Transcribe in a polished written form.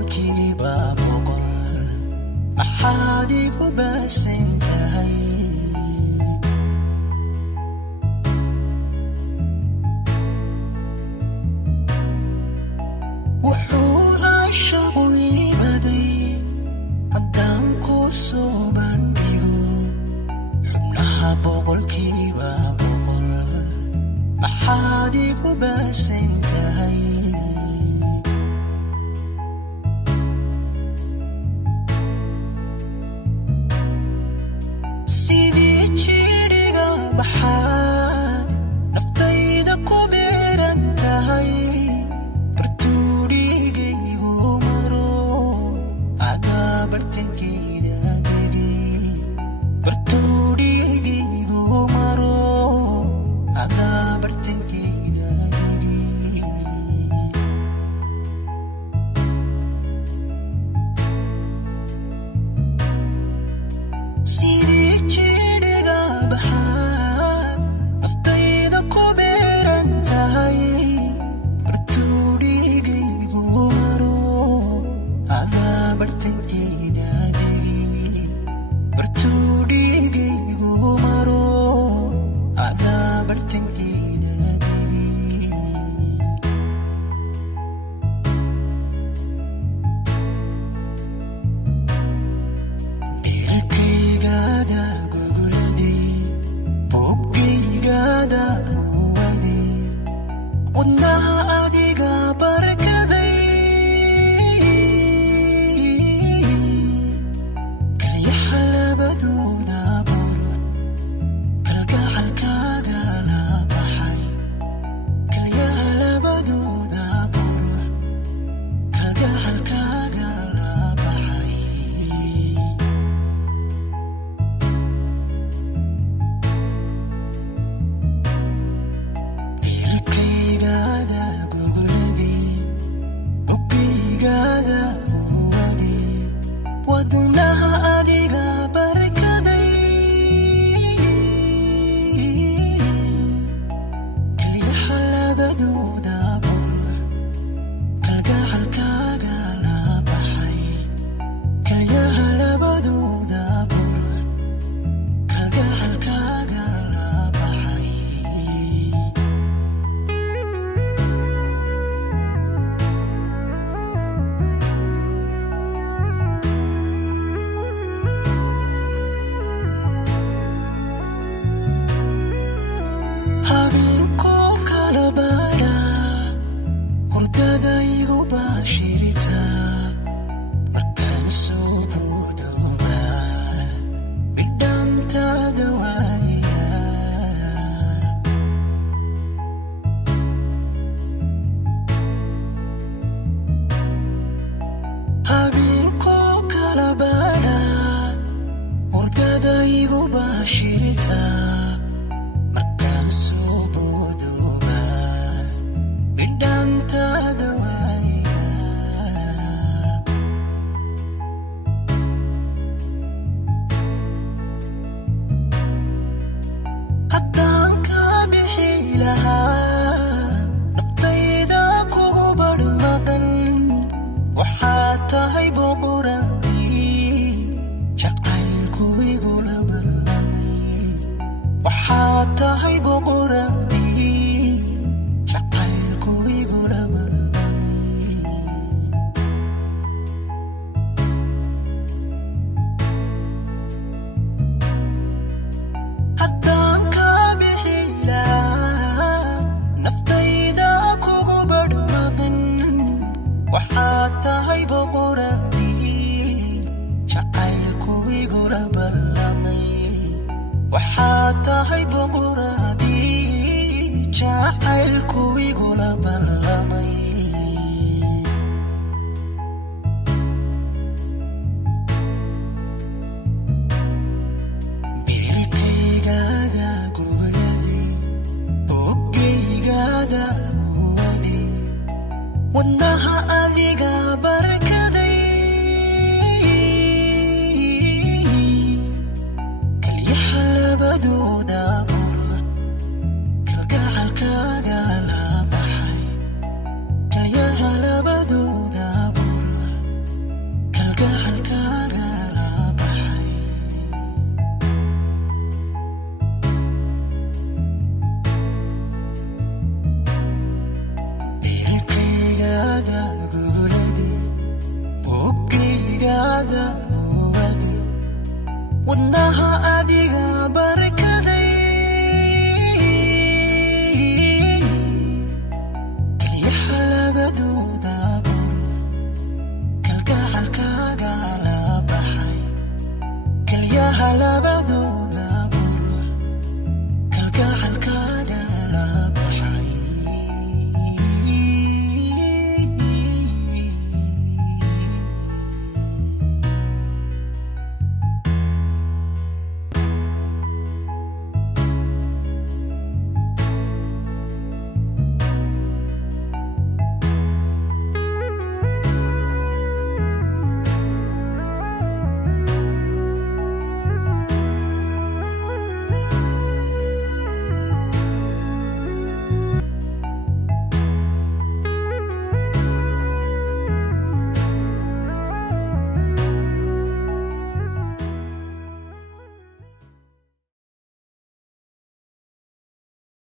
boqolkiiba boqol maxaad igu baasan tahay wuxuu caashaqu iibaday haddaan ku soo bandhigo xubnaha boqolkiiba boqol maxaad igu baasan tahay sidii jidhiga baxaad naftayda ku beeran tahay bartuudhigaygu maro adaa bartankeeda degi bartuudhigaygu maro adaa bartankeeda degi sidii jidhiga baxaad naftayda ku beeran tahay bartuudhigaygu maro adaa bartankeeda degi bartuudhigaygu maro adaa bartankeeda degi beerkaygaada gogoladii boggaygaada wadii wadnaha adiga barkaday kalyaha labadooda buruc kalgacalkaaga la baxay kalyaha labadooda buruc kalgacalkaaga la baxay beerkaygaada gogoladii boggaygaada wadii wadnaha adiga barkaday kalyaha labadooda buruc kalgacalkaaga la baxay kalyaha labadooda buruc kalgacalkaaga la baxay habeenkoo kala baadhaad hurdada igu baashirita markaan soo boodowba bidhaantaada waaya habeenkoo kala baadhaad hurdada igu baashirita markaan soo boodowba bidhaantaada waaya haddaan ka bixi lahaa naftayda kugu badhmaqan waxaad tahay boqoradii jacaylku igula ballamay هذا